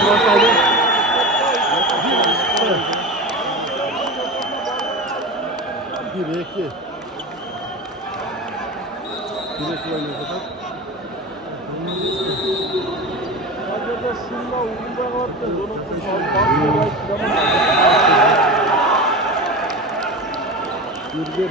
Cross aldı. Bir, iki. Bir de oynuyor zaten. Acaba şunla uyumda vardı. Bir.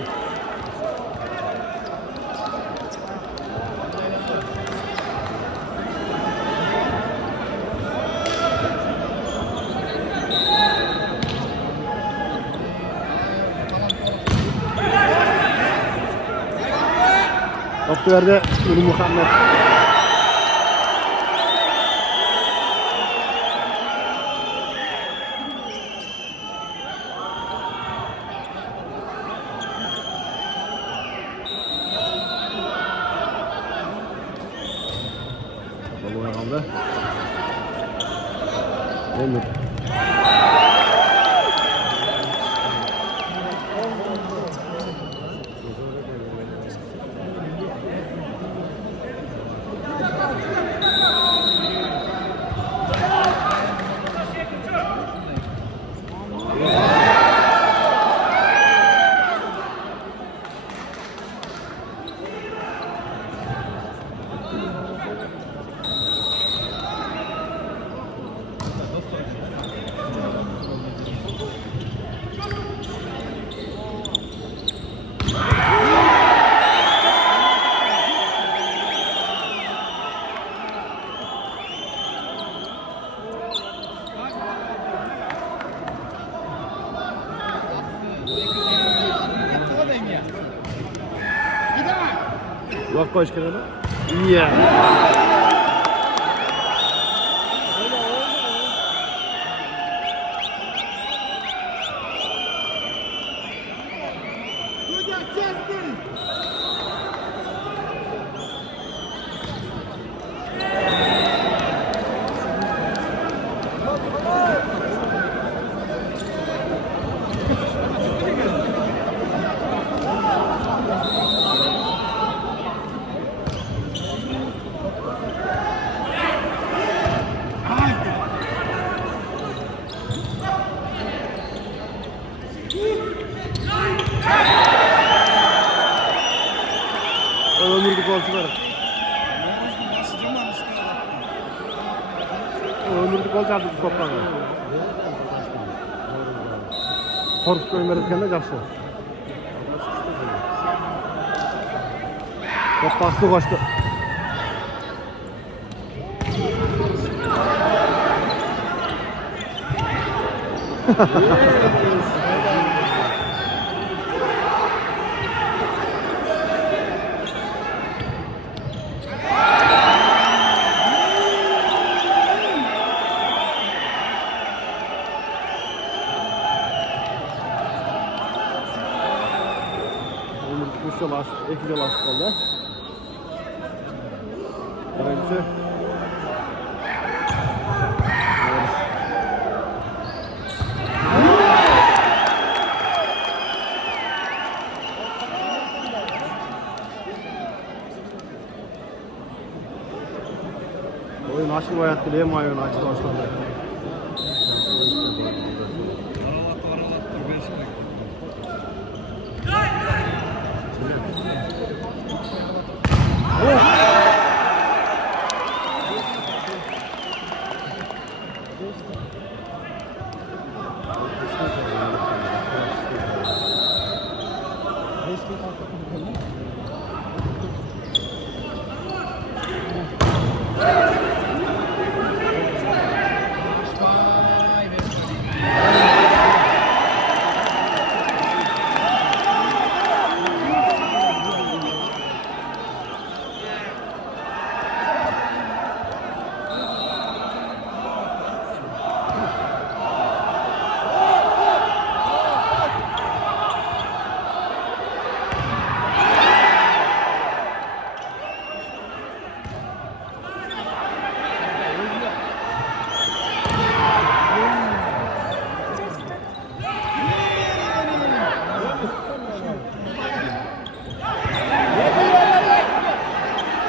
Topu verdi Ulu Muhammed. Topu aldı. Emir. Yok başka ne? Yeah. Ömürlük olsular. Ömürlük olacak bu toplar. Korkup koymayırken de yaxşı. Top bastı koştu. Üç yol açtık, iki yol açtık oldu. Birincisi. Oyun açık hayat dileyim, oyun açık başladı.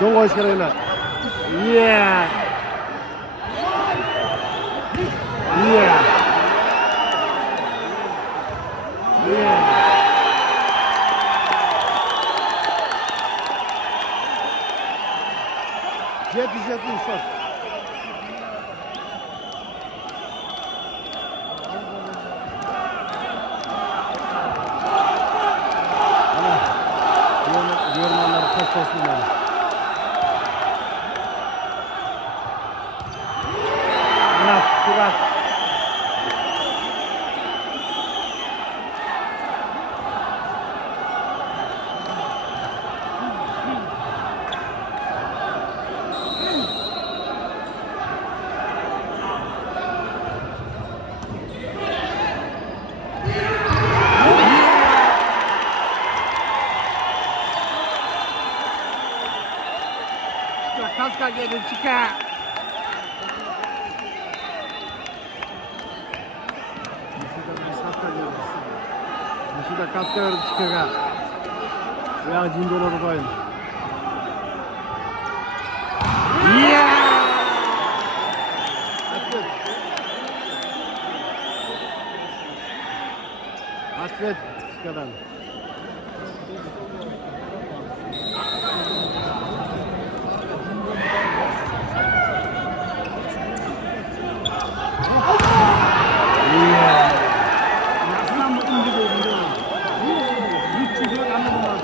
Don't go scaring that. Yeah. Turan. Kaska gelin çıka. Şurada kaska verdi çıkaka. Ya cin doları koyun. Hasret çıkadan. Nasıl bu ince gözünde? Hiç çıkıyor anlamadım.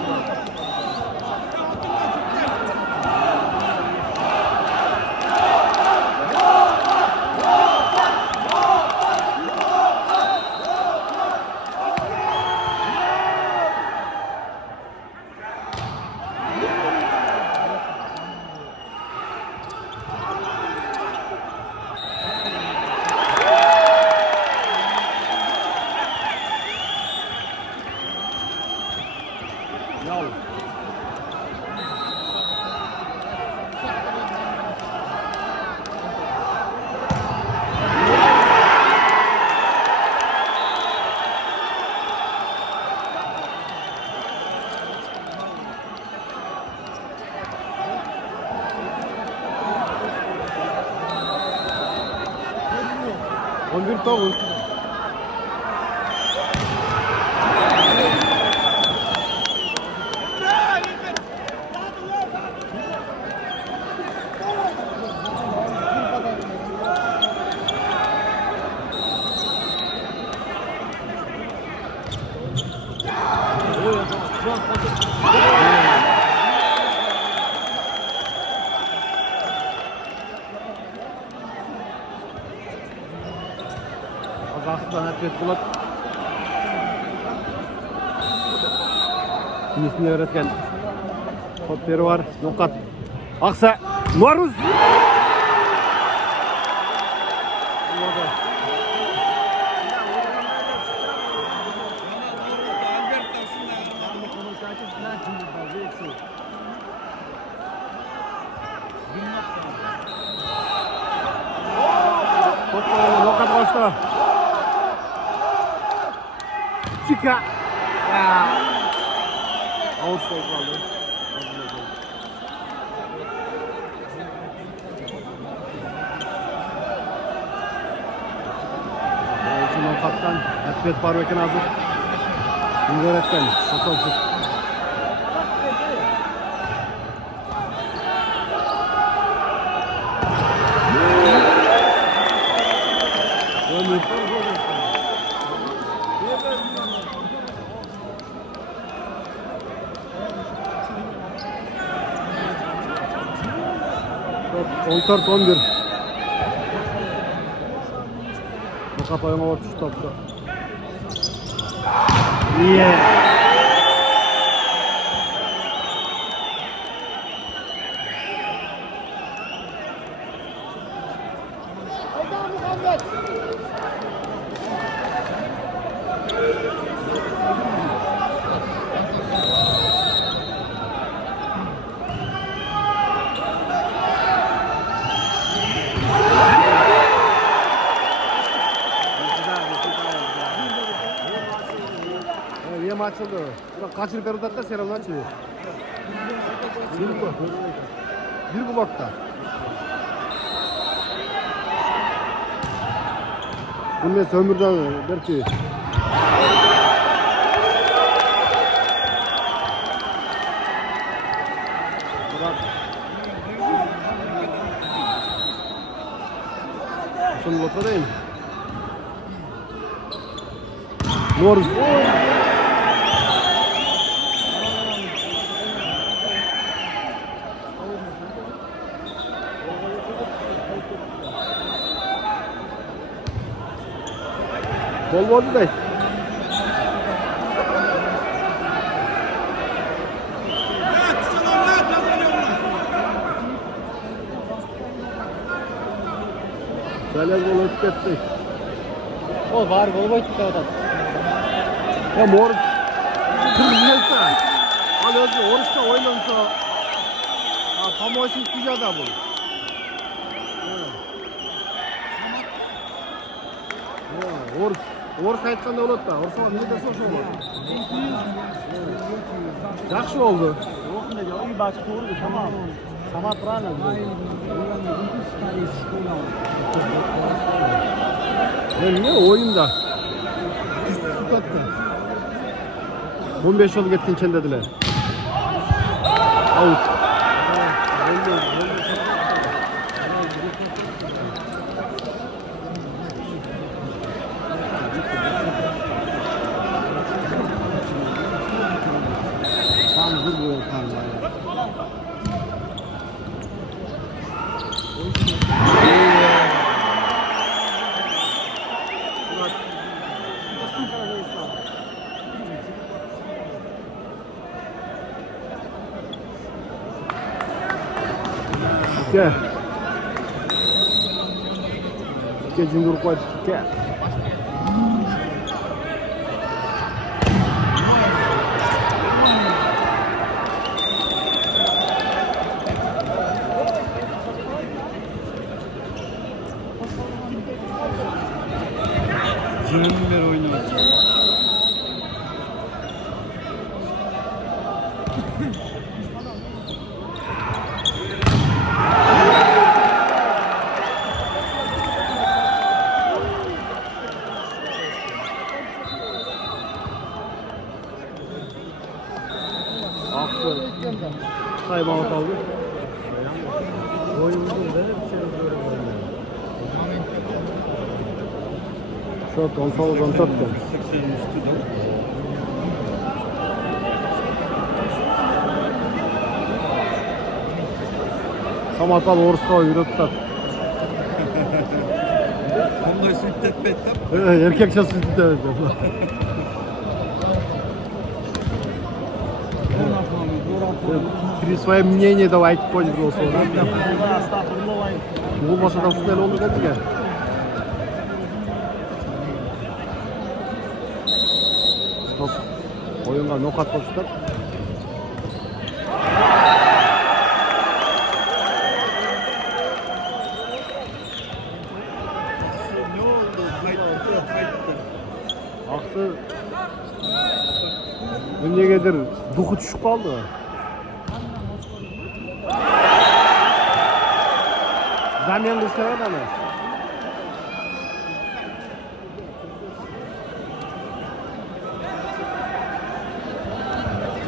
Yol. On bir tavuk. Kazakistan'a etmet bulup kimisini öğretken topları var. Nokat. Aksa. Maruz. Nokat başta. Çıka. Ya. Outside kaldı. Şimdi nokattan Etmet Parveken hazır. Şimdi öğretmen. Fotoğrafı. Ömür. Oltar 11. Nokat oyama var şu topta. Yeah. Yem açıldı. Kaçır perudatta seramlar açıyor. Bir kulakta. Bu ne sömürden belki. Şunu bakayım. Moruz. Gol oldu da. Böyle gol ötketti. O var gol boy gitti adam. Ya mor kırmızıysa. Al özü oruçta oynansa. Ha pamuğun suya da bu. Oruç aytqanda bo'ladi da. Oruç ne desa shu bo'ladi. Yaxshi oldu. Yo'q, uy bachi to'g'ri, tamam. Samat правильно. Ne oyunda? Tutatdı. 15 yıl gittin dediler. Out. Gel. Gel cundur koy. Gel. Canım ver oyunu. Aksı. Kaymağı kaldı. Oyuncu da bir şey böyle oynuyor. Çok konsoldan tuttum. 80 üstü de. Samatal Orska yürüttü. Ondan süttet bettem. Erkek şası dedi. При своем мнении давайте понял просто. Bu masadan futbol oldu dedi ya. Top oyunga nokat koştular. Ne oldu? Kayıttı. Aksı önce gelir duku düşüp kaldı. Zamen dışarı mı?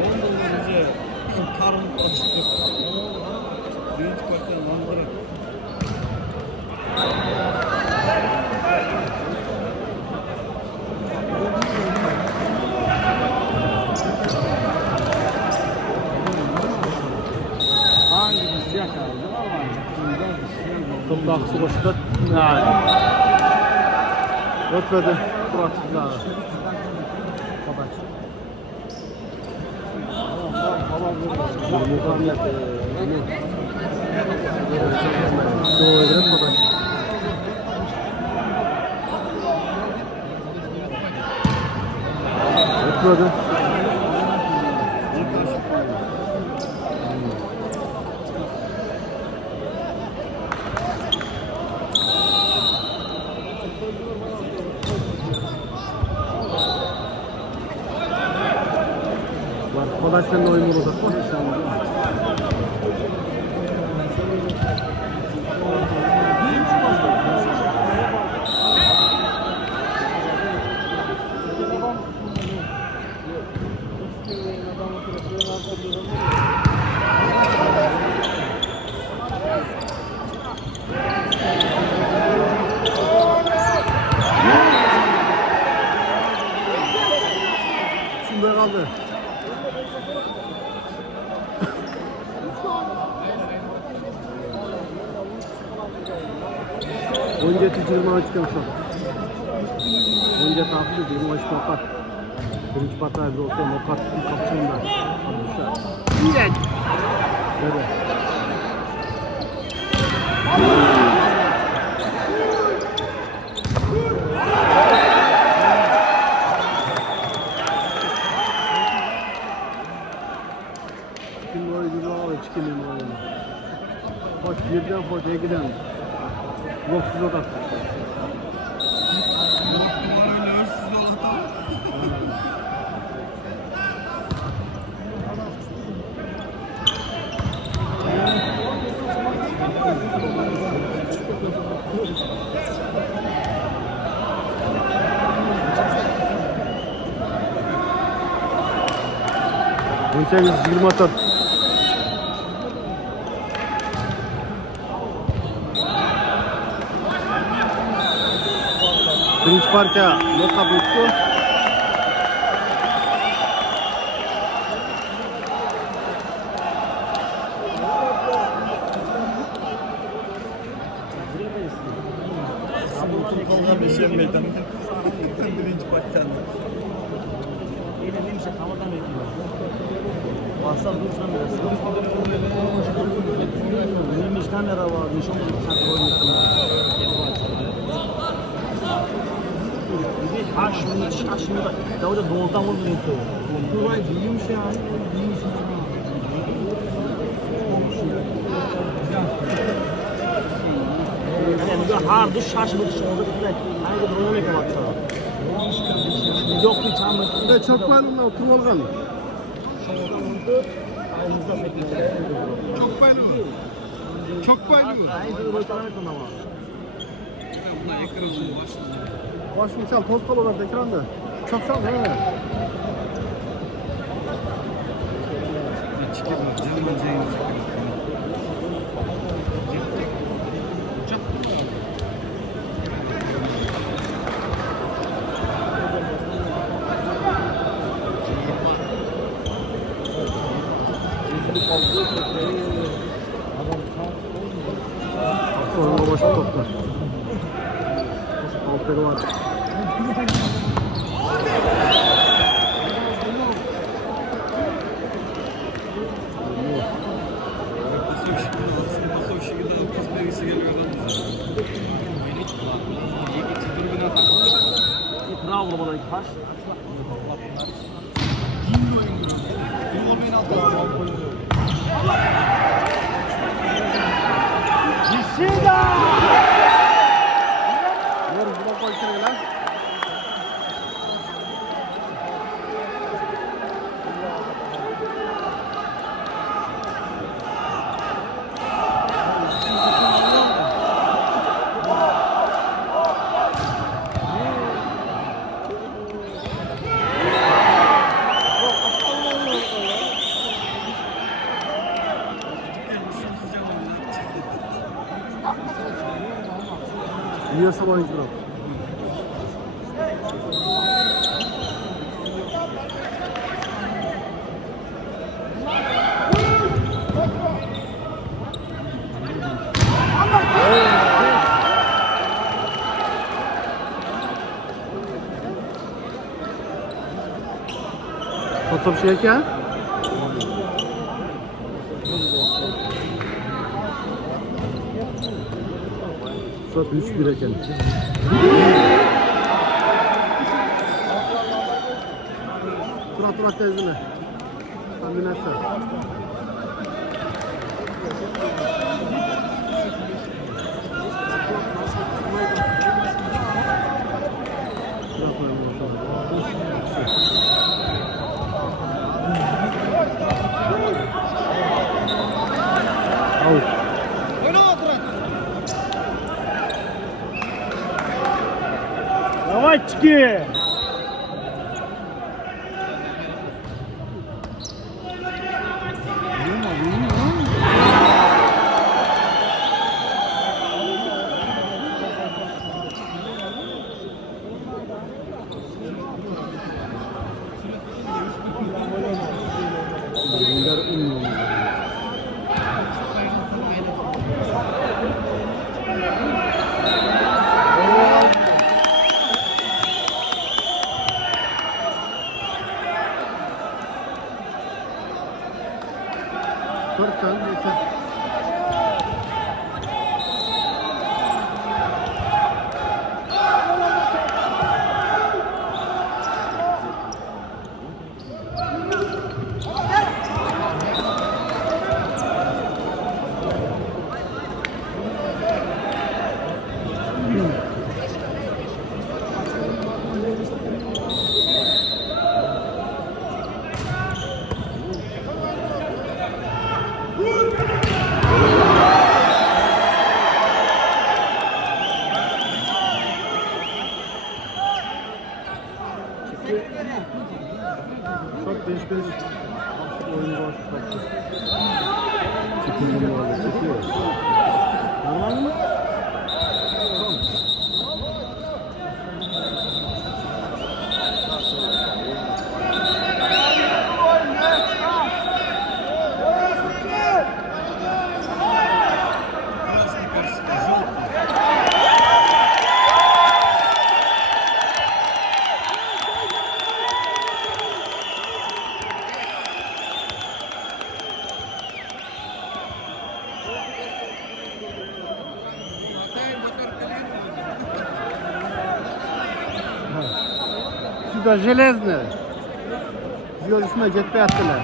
Ondan önce karın açtı. Birinci partiden manzara. Hangi siyah kaldı? Topla aksı koştu. Ötmedi. Bıraksızlar. Ötmedi. Podaçlarla oyun vurdu. Şunda kaldı. Önce tecrübe çıkmışlar. Önce Gece tahsil edeyim, o iş nokat. Birinci pataya bir olsa nokat bir kapçığında. İğrenç. Böyle. Çıkın oraya gibi var, çıkın oraya. Hoş birden hocaya giden. Yoksuz odak. Geçeniz 20 atar. Birinci parka nota bitti. Birinci parktan. Yine neymiş ya, havadan bekliyor. Varsa duruşan biraz. Neymiş kamera var, nişan olacak koymuşsun. Haşmıda. Ya orada doğrudan vurdu neyse. Kuray büyümüş ya. Büyümüş. Yani bu hardı şaşmadı şurada bile. Hani de drone yapamadı. Yok bir tane. Bir de çok bayılımla oturup olgan. Çok bayılım. Çok bayılım. Başım sen toz kalalar ekranda. Çok sağ ol. Sonra başı toplar. Altları var. Bravo bana taş. Dişida! Yorum buna koy kere lan. Yiyorsa oyuncular. Nasıl bir şey ki? Çok 3-1 eken. Turat tezine. Kombinasyon. Out. Давайте! Çok 5-5 oyunu başlattı. Çekildim orada, çekiyor. Normal mi? Сюда железные. Звездочная жетпейатсызlar.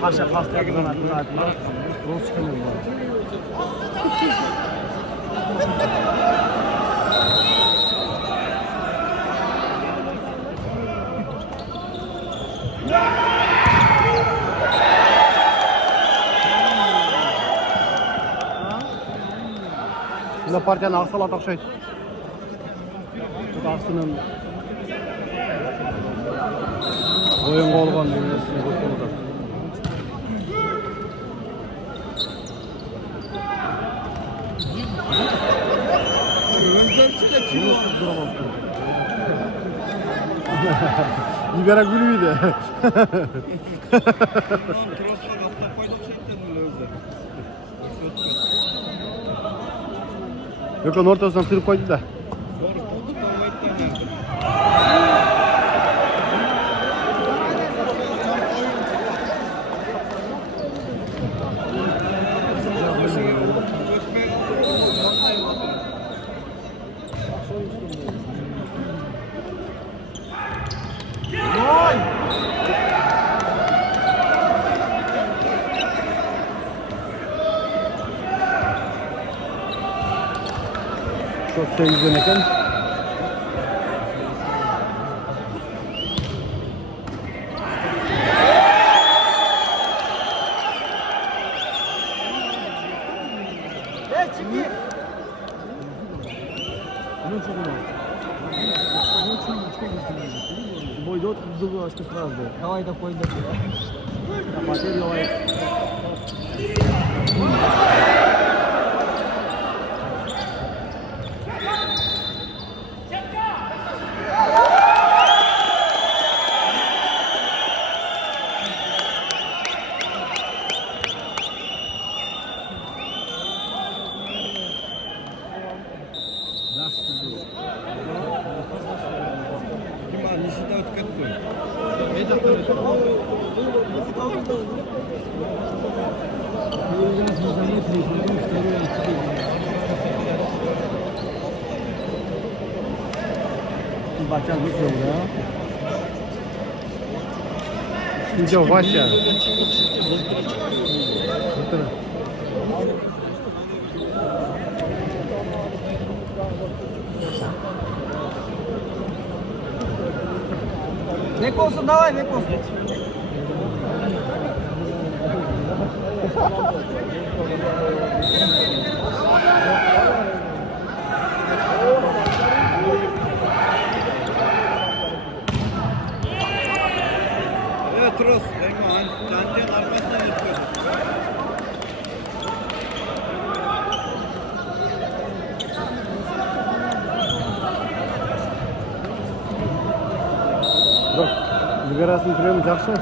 Paşa pastaya giden adına rol çıkamıyor bu. Bunda partiyanın aksalat okşaydı. Bu aksının oyun olgan dünyasını kurtuldu. Libera gülüydü. Yok onun ortasından kırıp koydu da. Çok sevgili eken. Boyda oturduğu başka sırada. Havayı da koydu. Kapatır havayı. Bakacağız bir şey ya. Şimdi Vasya. Bek olsun davay bek olsun. Evet Tros, Dante'nin arkasından yapıyordu. Bak, liberasını kırıyorum, жақсы.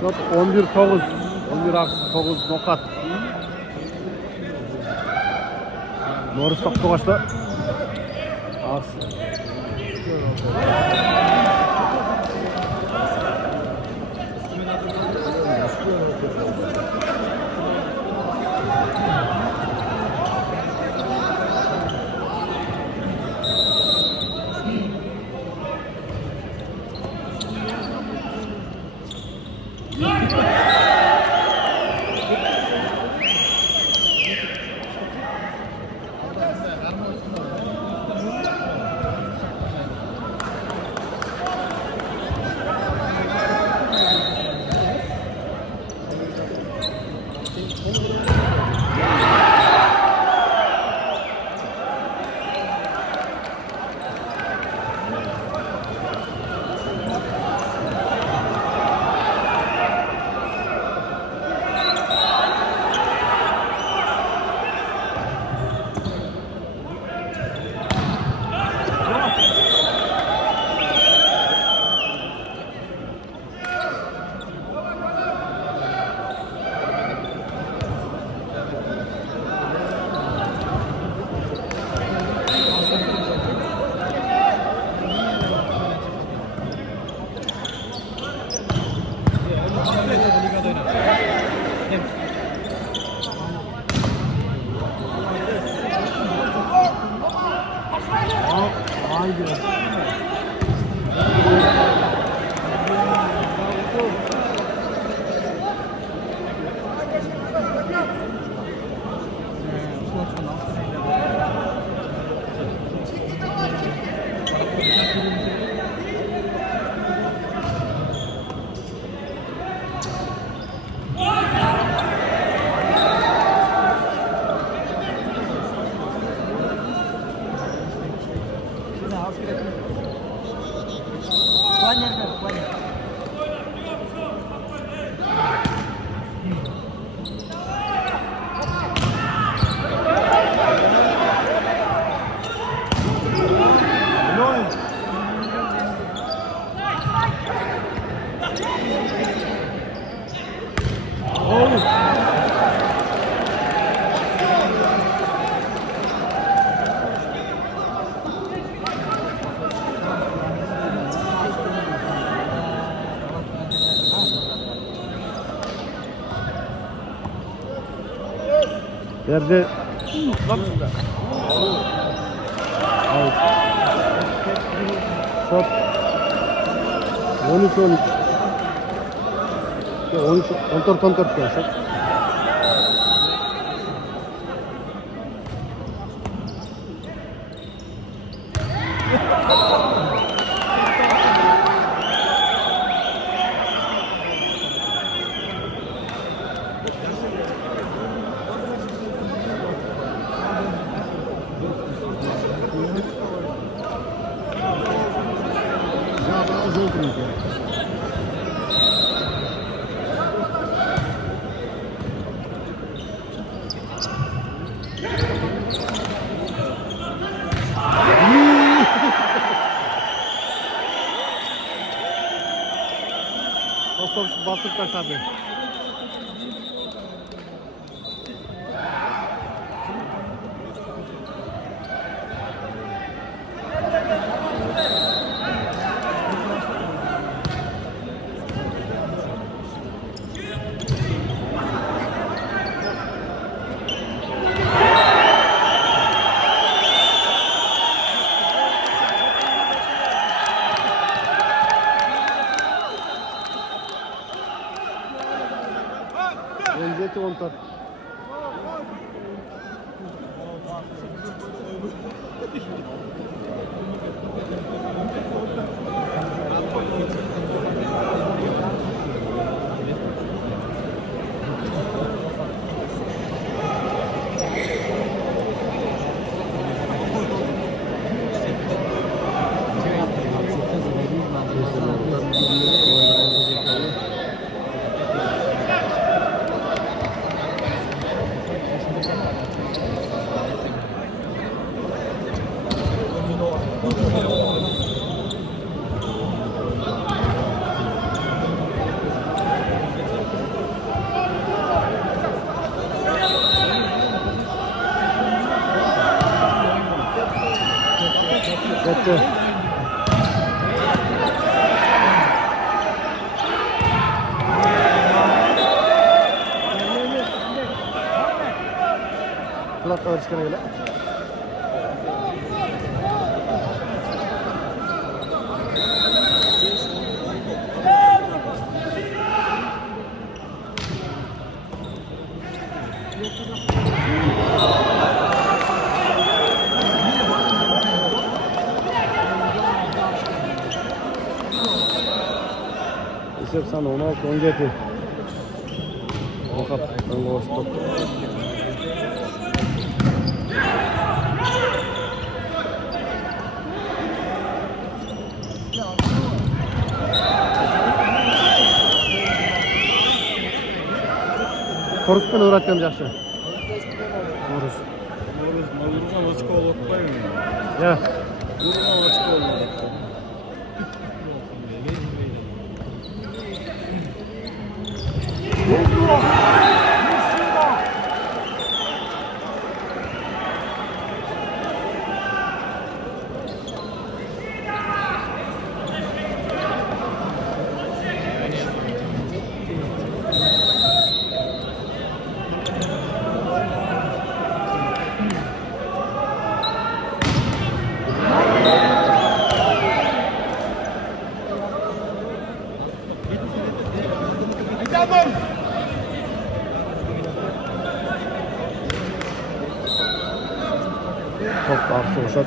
Şot 11-9, 11-9 nokat. Norris toqqa boshda. Aks. Yerde out. Top 13-13. 14-14 gelsin. Basıp kaçardı. Önce ontar. Bitti. var çıkana göre. Isep sana 16 17. Okat Angosto. Korusdan öğretken yaxşı. Korus. Moruzdan açık olup koymuyor. Ya. Moruzdan açık olup. Top arsa uşak.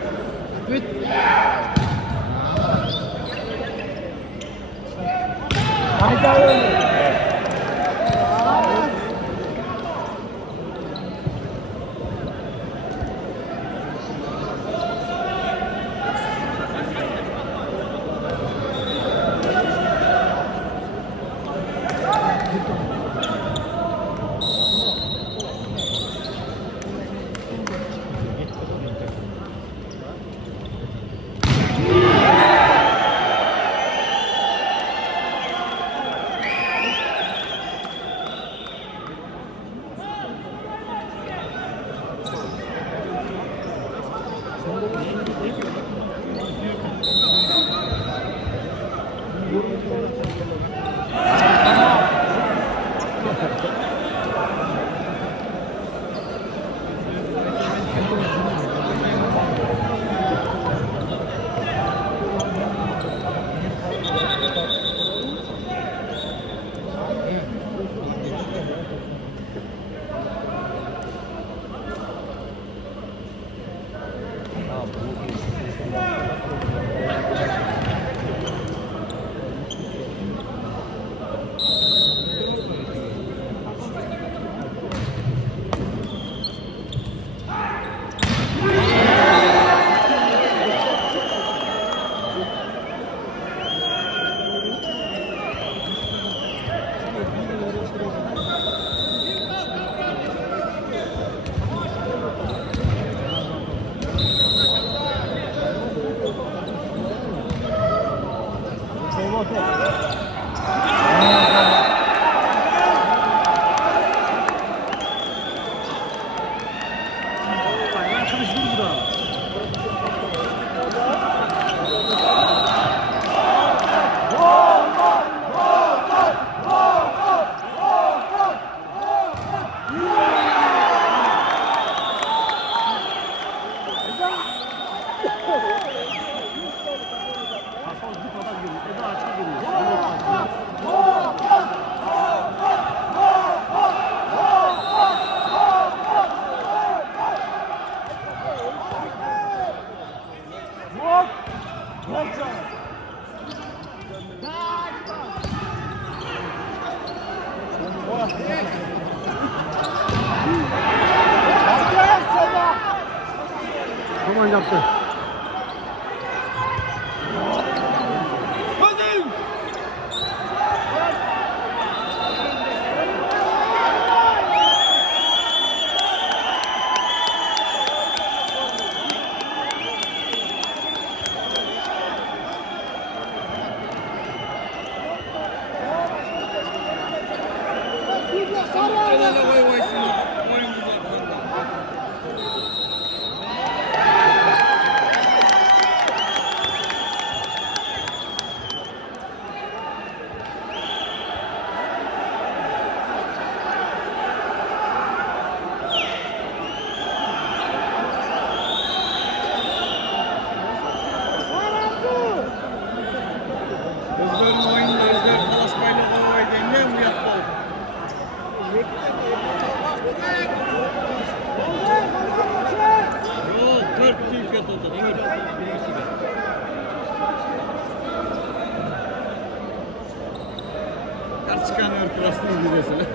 Aman yaptı. çıkanıyor klasını gidiyorsun.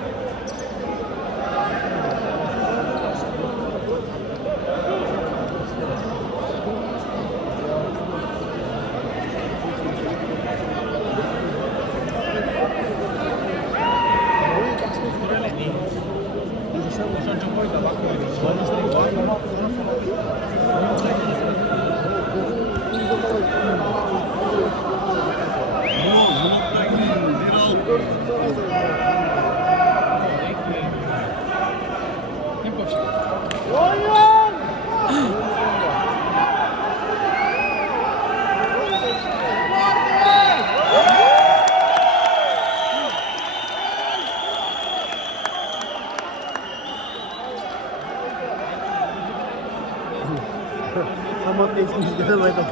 Samat geçmiş gelen ayda.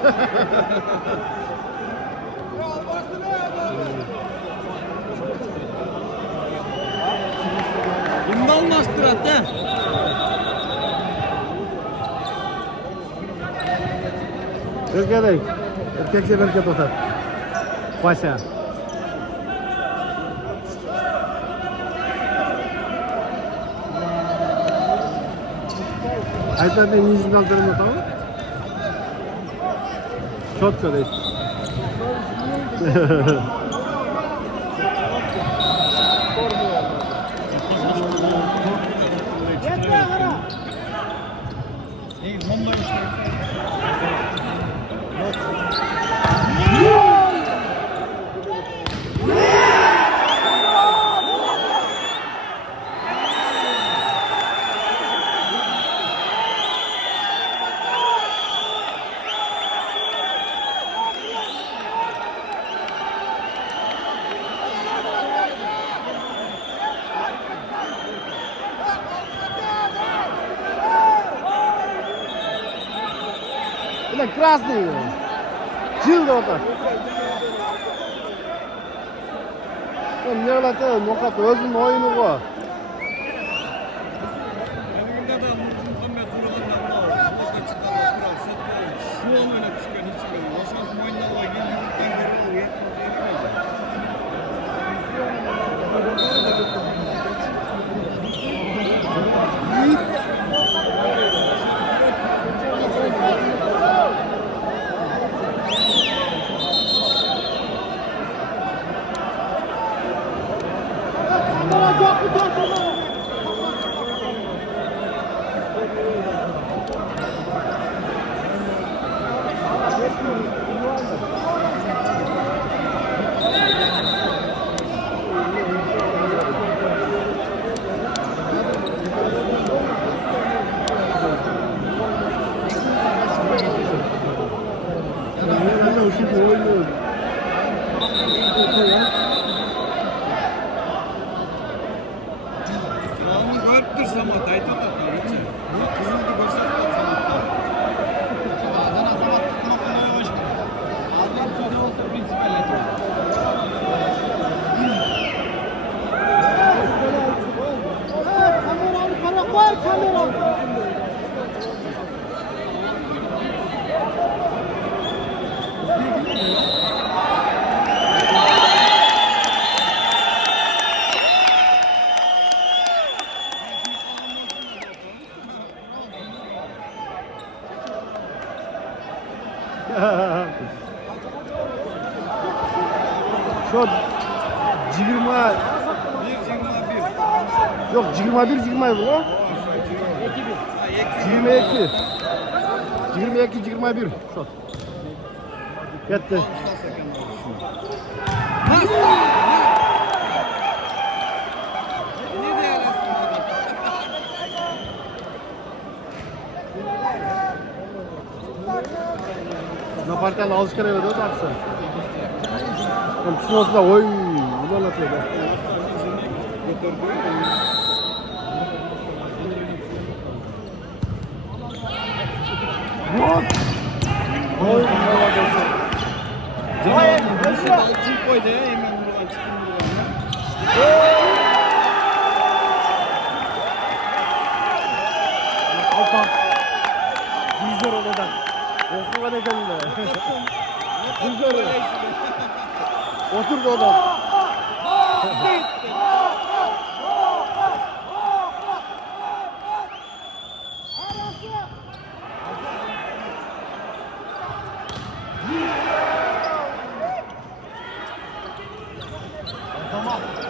Kimde olmazdır hatta? Erkek. Erkekse bereket otar. Paşa. Ayta ben yüzünden aldırım otamı. Çok kadar. Ulan krasный. Jildi ota. Ben ne qiladi? Noqat o'zim o'yini bu. Elimde de Muhammed Kur'an'dan var. Başka çıkan kural set. Şu an öyle çıkan hiç bilmiyorum. Başkası oyundan var. Geldiğinden beri Onu görüp dursam ataydı da tabii ki. Kızıl gibi basar Samat'ta. Adana Samat tutmak olmaya başladı. Ağzından sonra olsa prinsipalle. Kamerayı para koy kamerayı. Şu 20 yok 21 bu. 22 şu. Yetti. Ne diyorsun? Na partiyalı alış kere veriyor da aksa. Tam kişinin da oy. Bu da anlatıyor da. What? Oy. Hayır, kim koydu ya? Hemen buradan çıktım buradan. Alpak. Güzel odadan. Okuğa ne geldi? Güzel. Otur da odan.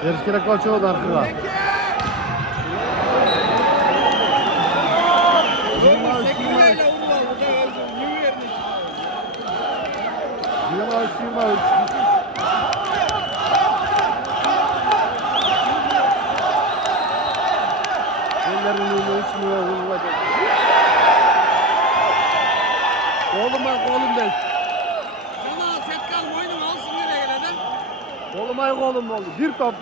Yarış gerek var çoğu da arkada. Sekmeyle vurma burada öldüm. New yerine çıktı. 23. Ellerini 23 lira vurulacak. Oğlum bak oğlum ben. Cana Setkal boynum alsın nereye geleden? Oğlum ayık oğlum oldu. Bir top.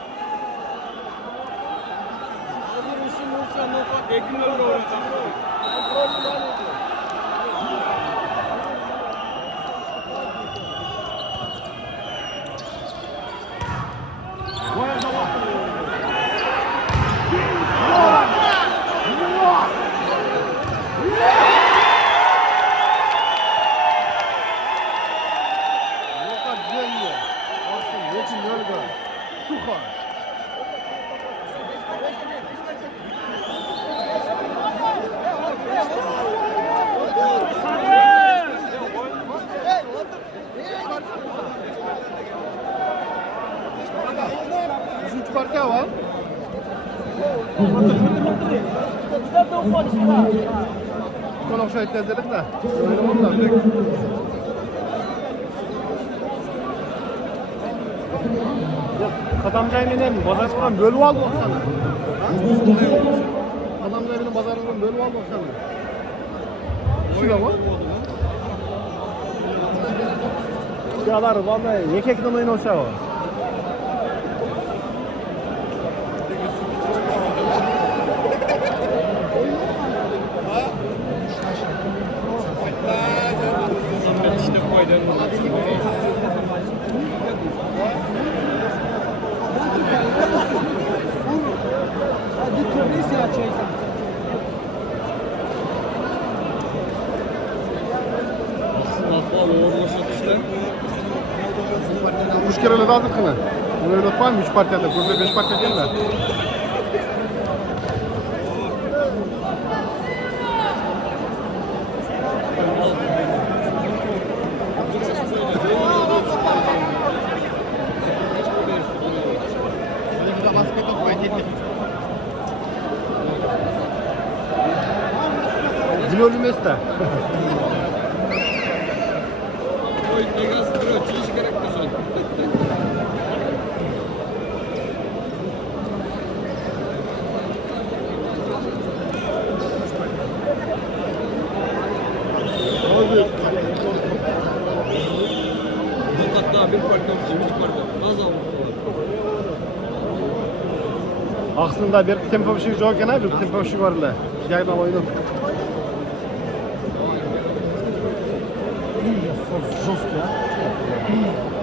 Vurursun vursan nokat. Ekin ömrü oraya. Nokat geliyor. Olsun. Geçin yolda. Suha. Üçüncü parça var. Konak şahitler dedik de. Öyle oldu. Adamcayın ne mi? Bazarından bölü al baksana. Adamcayın bazarından bölü al baksana. Şurada bak. Yalar vallahi yekekten oyun olsa o. Ben işte koydum. Aslında uğurlaşa düştü. 3 kere öyle aldık mı? Bunu öyle unutmayın 3 partiyada. Burada 5 partiya değil mi? Gülüyorum Mesut. Ой, не газ, чиж керек düşün. Hatta bir parça, üç parça. Az almış. Aslında bir tempo bir şey yok yana bir tempo bir şey var la. Yayma oyunu. Жестко, а?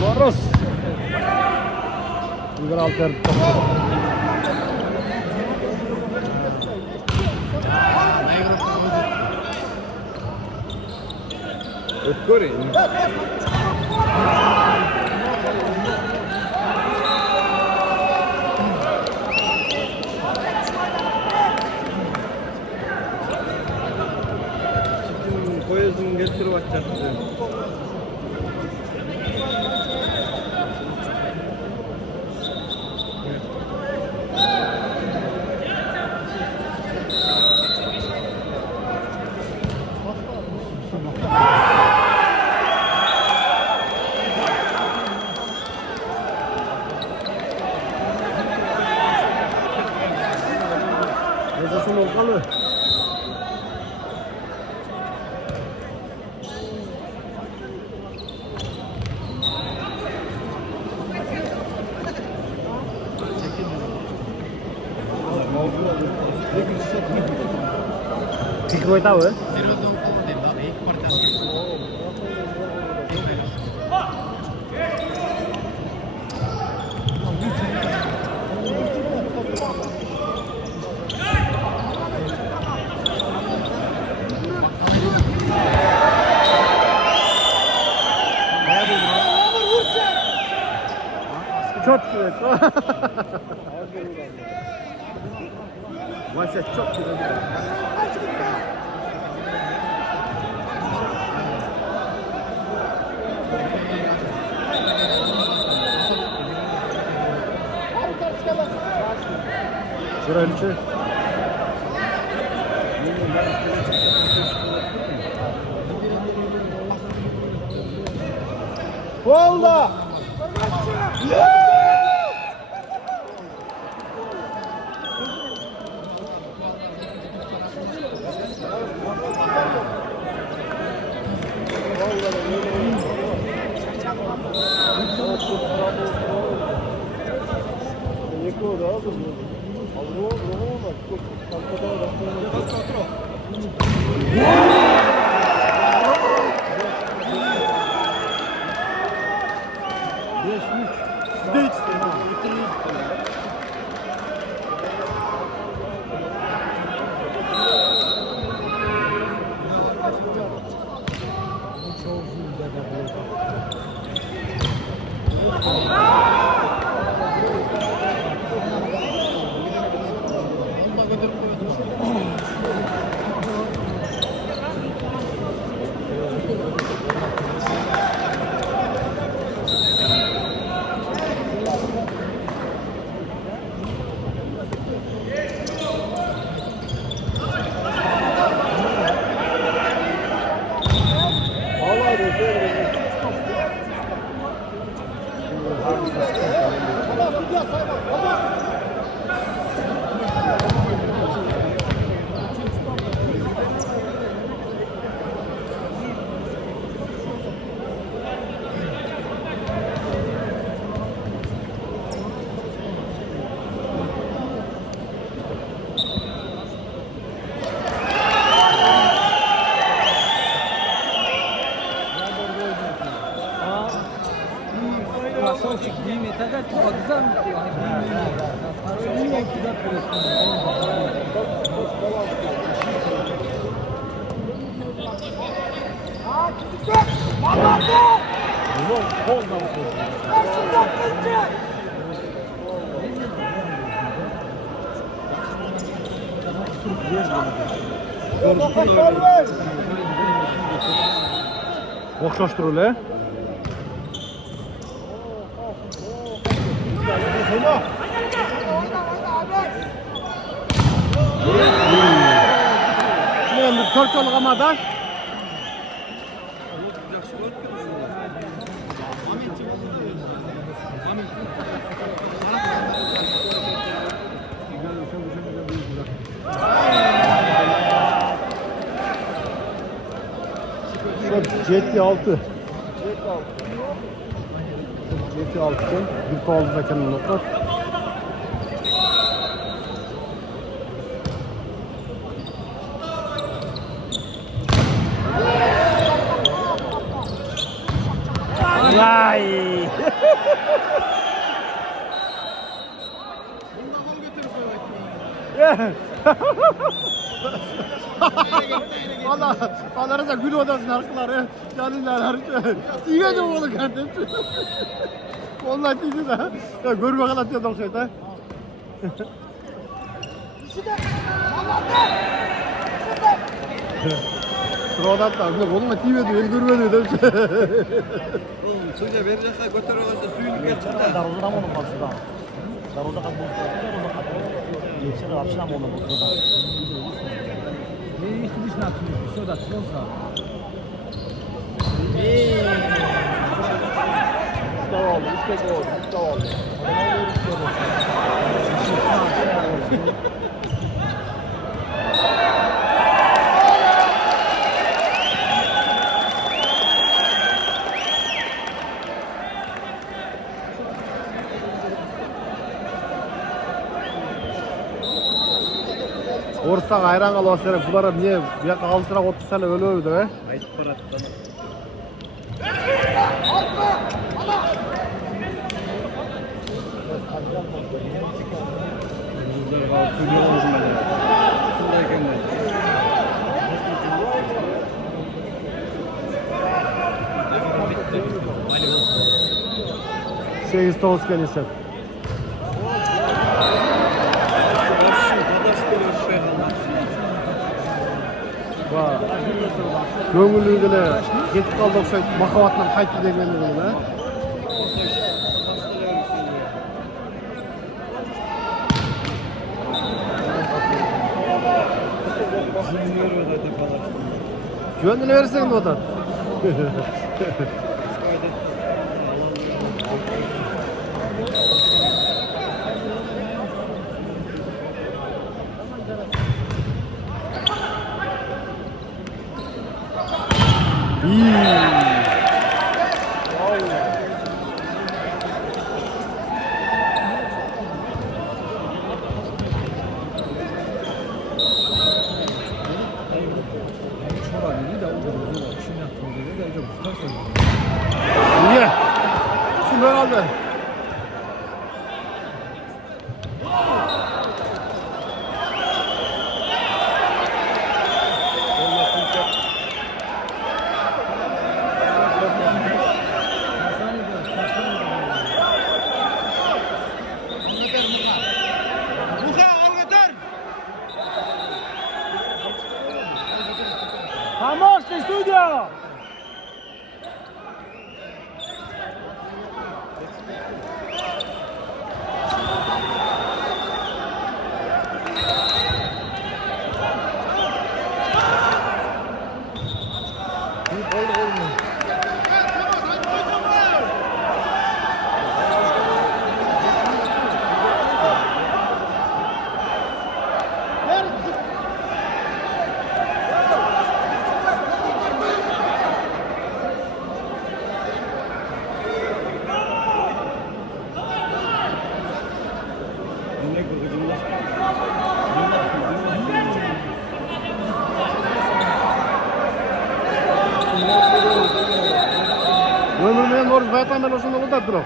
Moros. Igar Alper. Ötkori. Koyuzun getirip açacaktı. Yazasın olkalı. Tik koy tahu ya? Çok güzel. Maşallah çok güzel. Kraliçe. Oldu. Okşaştır öyle. Şimdi torçoluk ama da. Jet 6. Jet 6. Bir puan mekanın notlar. Ay. Bundan götürüp koymak. Valla arada gül odasının arkaları yanındalar. Diye de oğlu kardeşim. Onlar dedi de. Ya görme kadar diyor da şeyde. Sıradan da oğlum TV diyor, görmedi de. Oğlum çocuğa verecekler götür olsa suyunu geçer. Darıldı ama onun basında. Darıldı kan bu. Geçer akşam onu burada. Ne iş ne yaptın? Şurada çıkıyorsa. Tamam, işte oldu, tamam. Orsak ayran kalırsın, bunlara niye bir yakın alısına otursana öyle öyle de. Ayıp para tamam. Yüzler var, suyunu olsun böyle. Şuradayken de. Şey istos gelirsin. Vay. Göngüllüğüne gitip kaldık şey makavattan kayıt gidebilirler öyle. Gönlünü verirsen de odan. Çora dedi de o da şimdi yaptım dedi de yok tutarsa. Niye? Şimdi herhalde. Vamos, estudio. Ömürmeyen oruz bayatlan ben olsun olur da durum.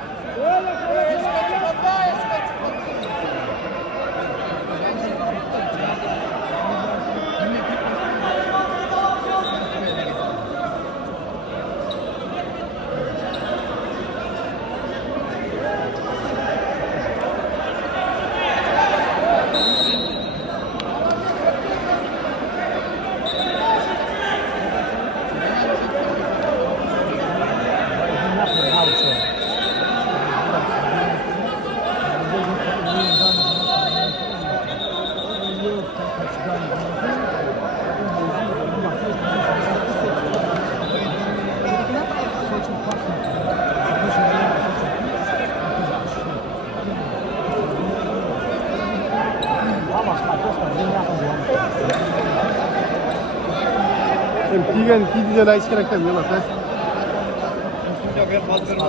Tigen la iskelek tem yola ta.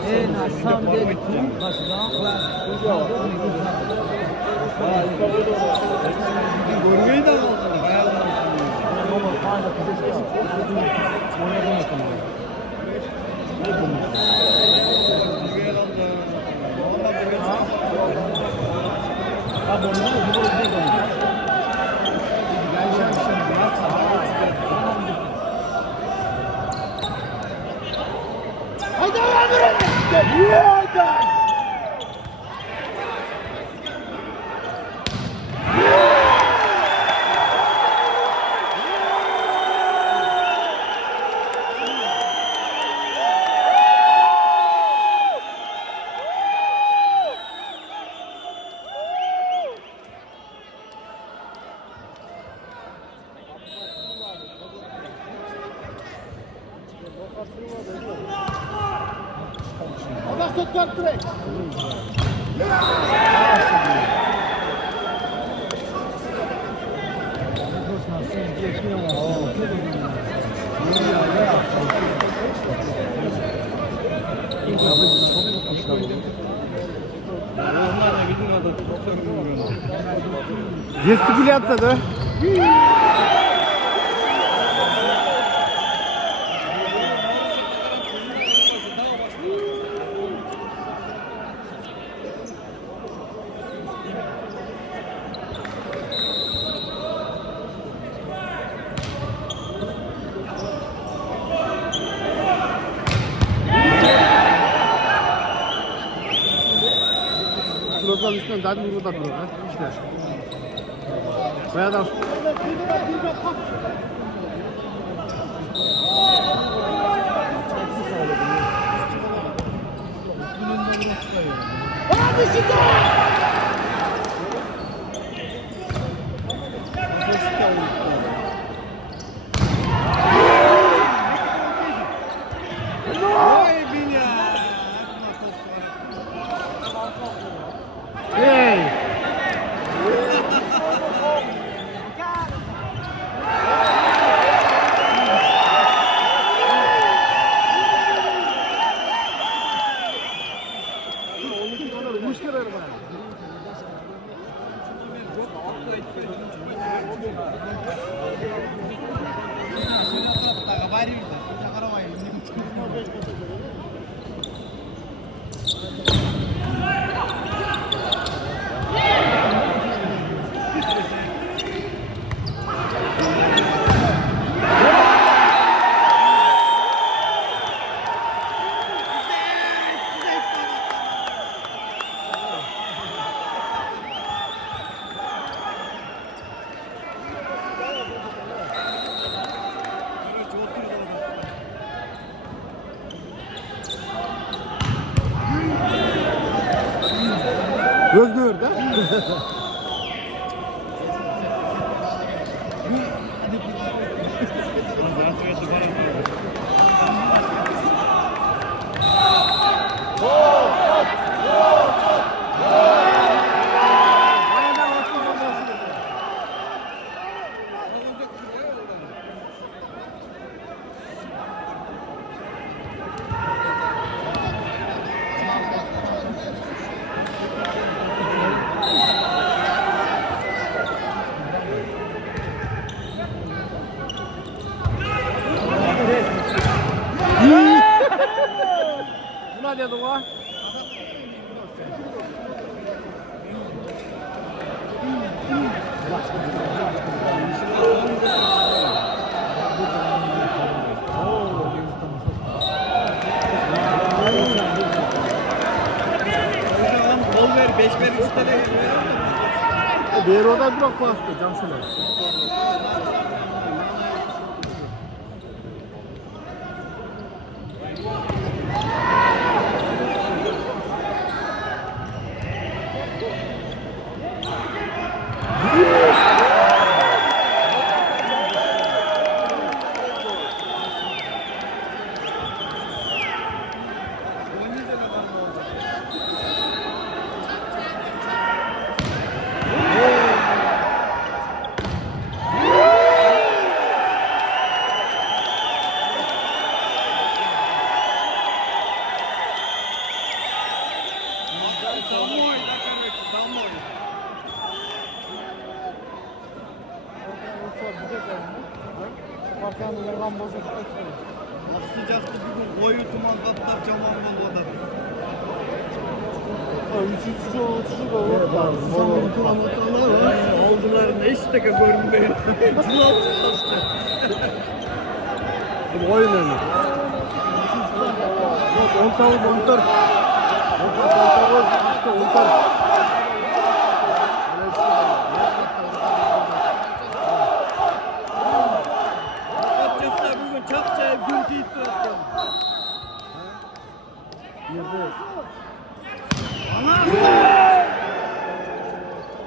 En asam dedi kum kasına. Görmeyi de aldım. Normal fazla kızı. Oynadım. Adam tutar direkt. Onlar da bizim adı çok sorun. Gestiküle atladı. Lokal üstünden daha bir burada durur. İşte. Veya da Vay bin ya. hey! Gözlüyor da. Buna dedim o. Kol ver, 5 ver, 3 tane ver. Bir oda durak bastı Cansu'na. Sıcak bugün koyu tuman kaplar camam olmadı. Aldılar ne isteke görünmeyin. Cılap çıkastı. Bu oyun öyle. 10 tavuk 14. Kaçacaklar bugün çakçaya gürültü ittiratken.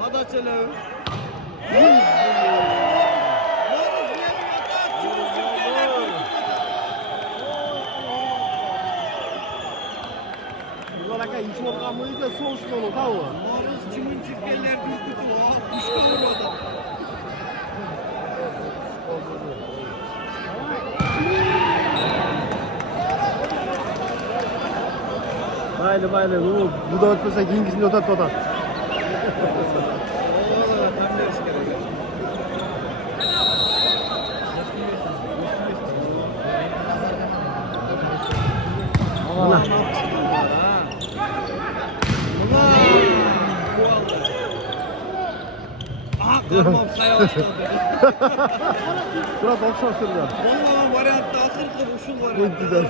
Hadi açalım. 이거라까 25가 뭐 이제 소스로 가고. Moruz kimin çifteler dürkütü o. Kuş kavurmadı. Baylı bu da ötmese kingisini ötet. Oğlum tam ders gerekiyor. Ana. Aha karmam sayılıştı. Şurada 90 sırada. Vallahi varyantta akır uşul var. Bu güzel.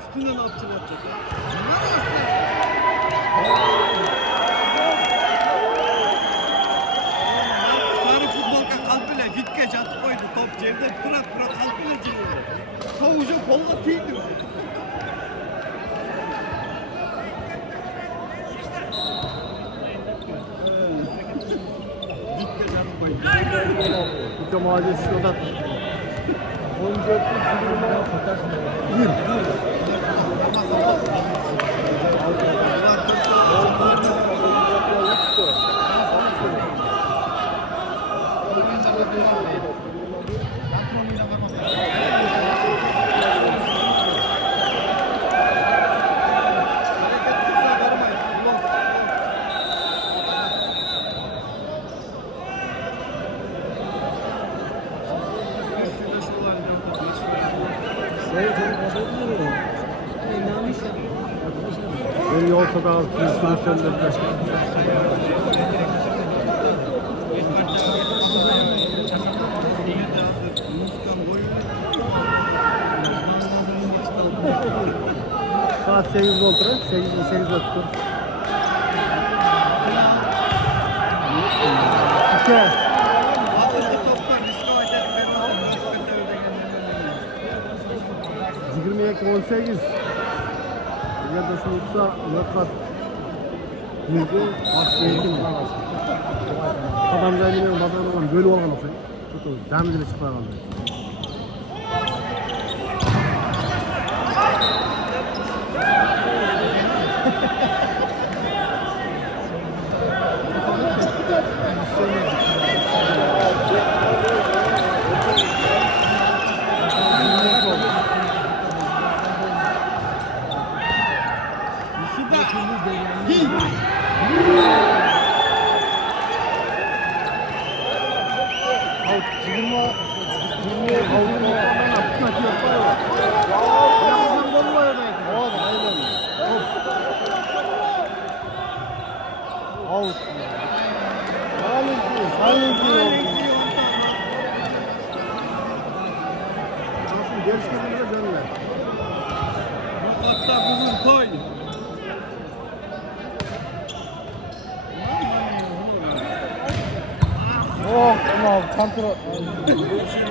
Üstünden atçıl atacak. Sarı futbolka kalbine git geç at koydu top cebde pırak kalbine cilirdi. Tavucu kolla tiydi. Git geç at koydu. İlk mahallesi şurada. Oyuncu ötmüş Beni yol sokağı sürüşlerinde. Saat 8 oldu. 8 oldu. 2. Yirmi 18. Ya da şu uçsa yakat. Çünkü bak eğitim. Adam da eminim bazılarından böyle olan olsun. Tutu. Demizini çıkar kaldı. Görüşmelerine dönüyor. Hatta bugün toy. Oh, ulan kontrol. Oldu.